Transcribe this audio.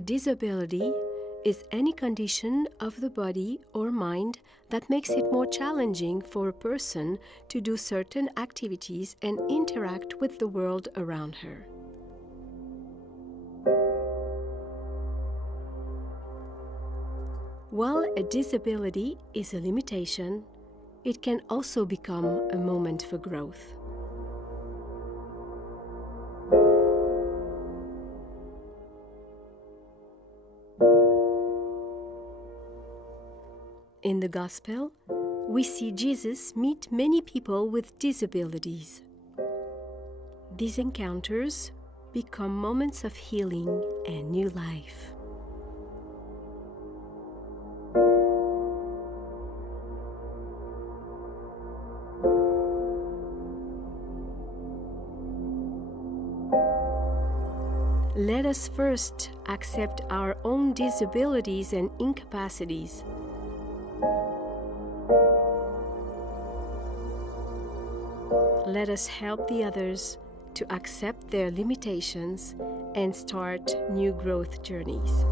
A disability is any condition of the body or mind that makes it more challenging for a person to do certain activities and interact with the world around her. While a disability is a limitation, it can also become a moment for growth. In the Gospel, we see Jesus meet many people with disabilities. These encounters become moments of healing and new life. Let us first accept our own disabilities and incapacities. Let us help the others to accept their limitations and start new growth journeys.